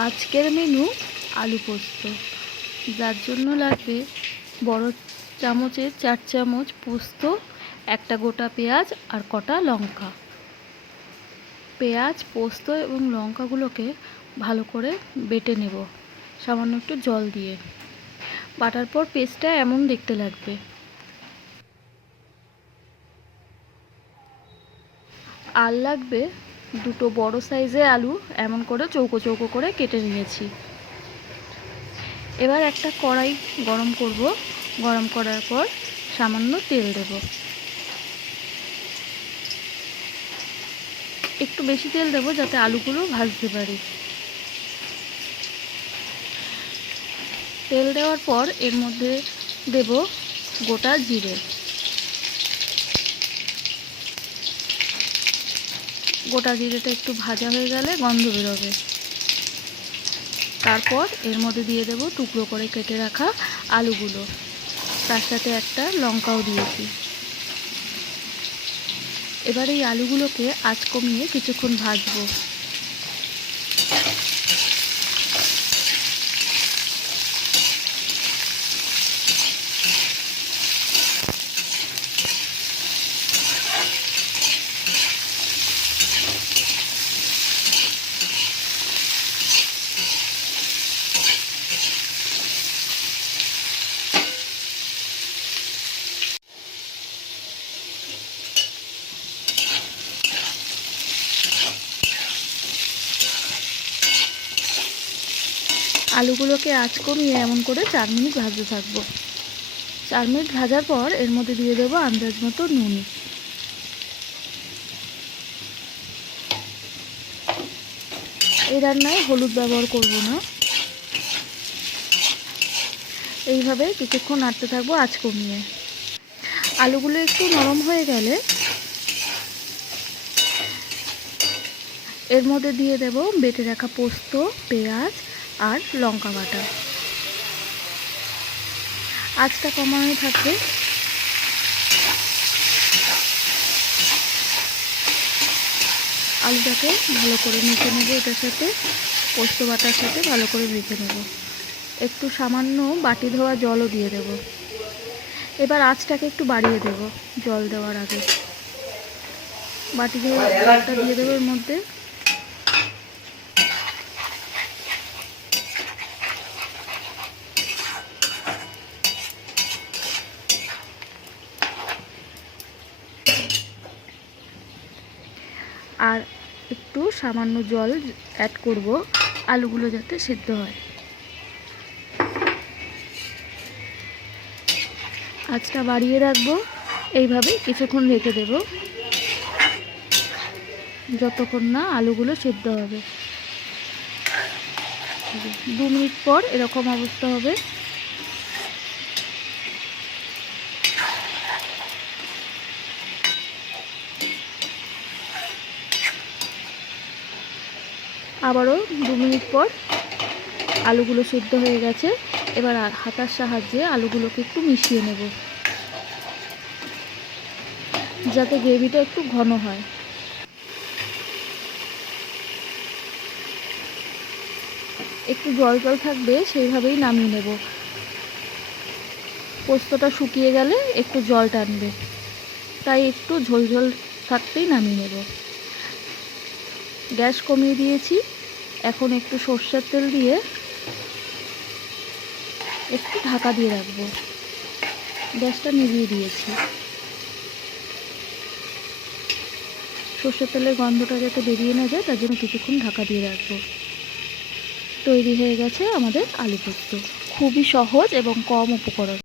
আজকের মেনু আলু পোস্ত, যার জন্য লাগবে বড় চামচের 4 চামচ পোস্ত, একটা গোটা পেঁয়াজ আর কটা লঙ্কা। পেঁয়াজ, পোস্ত এবং লঙ্কাগুলোকে ভালো করে বেটে নেব সামান্য একটু জল দিয়ে। বাটার পর পেস্টটা এমন দেখতে লাগবে। আর লাগবে দুটো বড় সাইজের আলু, এমন করে চৌকো চৌকো করে কেটে নিয়েছি। এবার একটা কড়াই গরম করব। গরম করার পর সামান্য তেল দেব। একটু বেশি তেল দেব যাতে আলুগুলো ভাজতে পারি। তেল দেওয়ার পর এর মধ্যে দেব গোটা জিরে। গোটা জিরেটা একটু ভাজা হয়ে গেলে গন্ধ বেরোবে। তারপর এর মধ্যে দিয়ে দেব টুকরো করে কেটে রাখা আলুগুলো, তার সাথে একটা লঙ্কাও দিয়েছি। এবার এই আলুগুলোকে আঁচ কমিয়ে কিছুক্ষণ ভাজবো। আলুগুলোকে আঁচ কমিয়ে এমন করে 4 মিনিট ভাজতে থাকবো। 4 মিনিট ভাজার পর এর মধ্যে দিয়ে দেবো আন্দাজ মতো নুন। এই রান্নায় হলুদ ব্যবহার করব না। এইভাবে কিছুক্ষণ নাড়তে থাকবো আঁচ কমিয়ে। আলুগুলো একটু নরম হয়ে গেলে এর মধ্যে দিয়ে দেব বেটে রাখা পোস্ত, পেঁয়াজ আর লঙ্কা বাটা। আঁচটা কমানো থাকবে। আলুটাকে ভালো করে মেখে নেব, এটার সাথে পোস্ত বাটার সাথে ভালো করে মেখে নেব। একটু সামান্য বাটি ধোয়া জলও দিয়ে দেব। এবার আঁচটাকে একটু বাড়িয়ে দেব জল দেওয়ার আগে। বাটি ধোয়া জলটা দিয়ে দেবো এর মধ্যে। আর একটু সামান্য জল অ্যাড করব আলুগুলো যাতে সেদ্ধ হয়। আঁচটা বাড়িয়ে রাখবো। এইভাবে কিছুক্ষণ রেখে দেব যতক্ষণ না আলুগুলো সেদ্ধ হবে। 2 মিনিট পর এরকম অবস্থা হবে। আবারও 2 মিনিট পর আলুগুলো সেদ্ধ হয়ে গেছে। এবার হাতার সাহায্যে আলুগুলোকে একটু মিশিয়ে নেব যাতে গ্রেভিটা একটু ঘন হয়। একটু জল জল থাকবে, সেইভাবেই নামিয়ে নেব। পোস্তটা শুকিয়ে গেলে একটু জল টানবে, তাই একটু ঝোল ঝোল থাকতেই নামিয়ে নেব। গ্যাস কমিয়ে দিয়েছি। এখন একটু সরষের তেল দিয়ে একটু ঢাকা দিয়ে রাখবো। গ্যাসটা নিভিয়ে দিয়েছি। সরষের তেলের গন্ধটা যাতে বেরিয়ে না যায় তার জন্য কিছুক্ষণ ঢাকা দিয়ে রাখবো। তৈরি হয়ে গেছে আমাদের আলু পোস্ত। খুবই সহজ এবং কম উপকরণ।